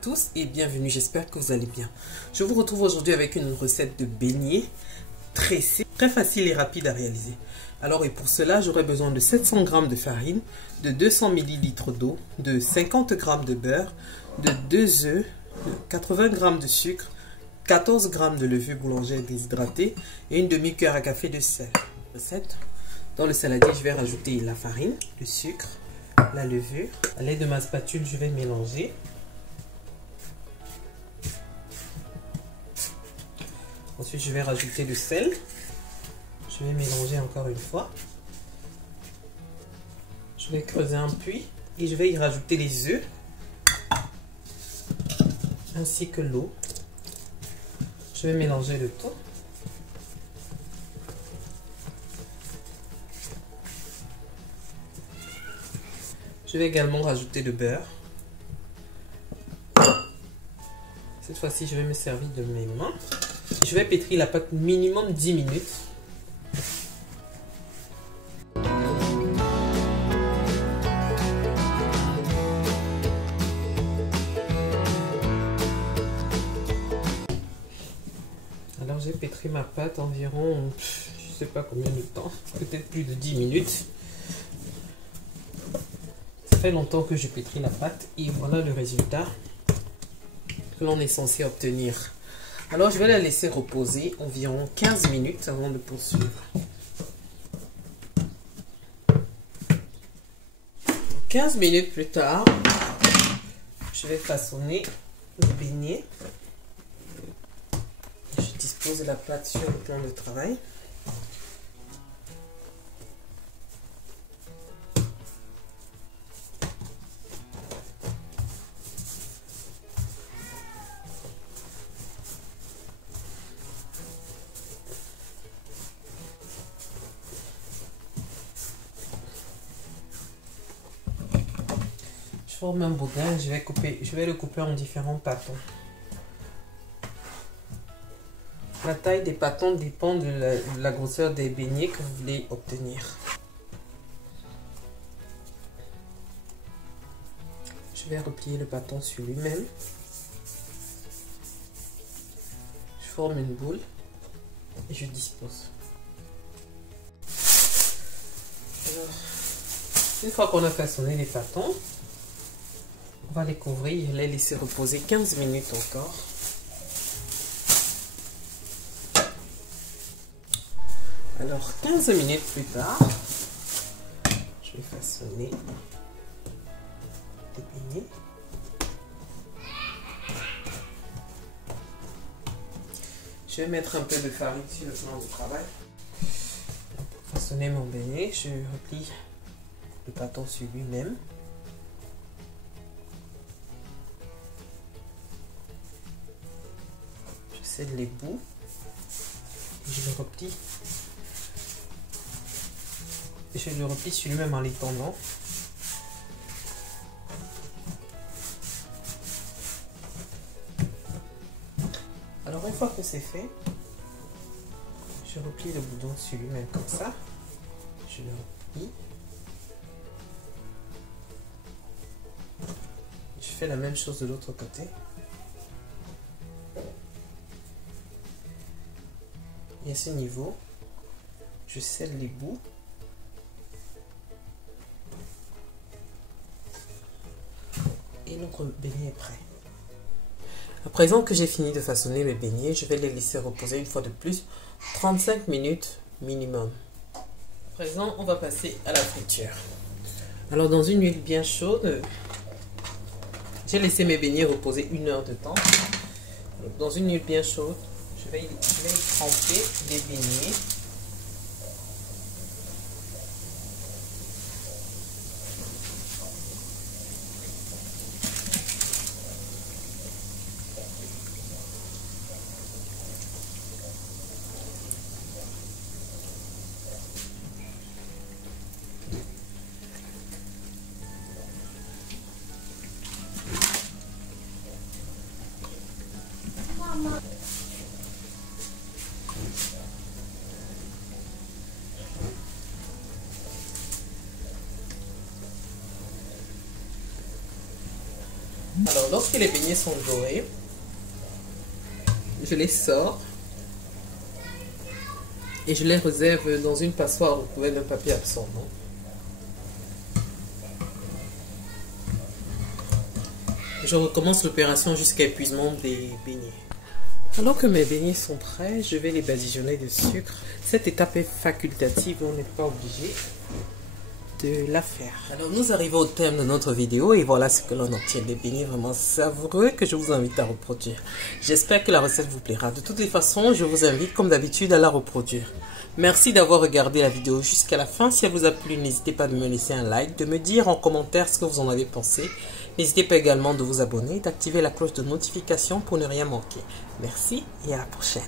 tous et bienvenue, j'espère que vous allez bien. Je vous retrouve aujourd'hui avec une recette de beignets tressés, très facile et rapide à réaliser. Alors et pour cela, j'aurai besoin de 700 g de farine, de 200 ml d'eau, de 50 g de beurre, de 2 œufs, de 80 g de sucre, 14 g de levure boulangère déshydratée et une demi-cuillère à café de sel. Recette. Dans le saladier, je vais rajouter la farine, le sucre, la levure. À l'aide de ma spatule, je vais mélanger. Ensuite, je vais rajouter le sel. Je vais mélanger encore une fois. Je vais creuser un puits et je vais y rajouter les œufs ainsi que l'eau. Je vais mélanger le tout. Je vais également rajouter le beurre. Cette fois-ci, je vais me servir de mes mains. Je vais pétrir la pâte minimum 10 minutes. Alors, j'ai pétri ma pâte environ, je ne sais pas combien de temps, peut-être plus de 10 minutes. Ça fait longtemps que je pétris la pâte et voilà le résultat que l'on est censé obtenir. Alors je vais la laisser reposer environ 15 minutes avant de poursuivre. 15 minutes plus tard, je vais façonner le beignet. Je dispose la pâte sur le plan de travail. Je forme un boudin, je vais le couper en différents pâtons. La taille des pâtons dépend de la grosseur des beignets que vous voulez obtenir. Je vais replier le bâton sur lui-même. Je forme une boule et je dispose. Alors, une fois qu'on a façonné les bâtons, on va les couvrir et les laisser reposer 15 minutes encore. Alors, 15 minutes plus tard, je vais façonner des beignets. Je vais mettre un peu de farine sur le plan de travail. Pour façonner mon beignet, je replie le bâton sur lui-même. Je scelle les bouts et je le replie. Je le replie sur lui-même en l'étendant. Alors une fois que c'est fait, je replie le boudin sur lui-même comme ça. Je le replie. Je fais la même chose de l'autre côté. Et à ce niveau, je scelle les bouts. Et notre beignet est prêt. À présent que j'ai fini de façonner mes beignets, je vais les laisser reposer une fois de plus 35 minutes minimum. À présent, on va passer à la friture. Alors dans une huile bien chaude, j'ai laissé mes beignets reposer 1 heure de temps. Alors, dans une huile bien chaude, je vais y tremper les beignets. Alors Alors, lorsque les beignets sont dorés, je les sors et je les réserve dans une passoire recouverte d'un papier absorbant. Je recommence l'opération jusqu'à épuisement des beignets. Alors que mes beignets sont prêts, je vais les badigeonner de sucre. Cette étape est facultative, on n'est pas obligé de la faire. Alors nous arrivons au terme de notre vidéo et voilà ce que l'on obtient, des beignets vraiment savoureux que je vous invite à reproduire. J'espère que la recette vous plaira. De toutes les façons, je vous invite comme d'habitude à la reproduire. Merci d'avoir regardé la vidéo jusqu'à la fin. Si elle vous a plu, n'hésitez pas à me laisser un like, de me dire en commentaire ce que vous en avez pensé. N'hésitez pas également de vous abonner et d'activer la cloche de notification pour ne rien manquer. Merci et à la prochaine.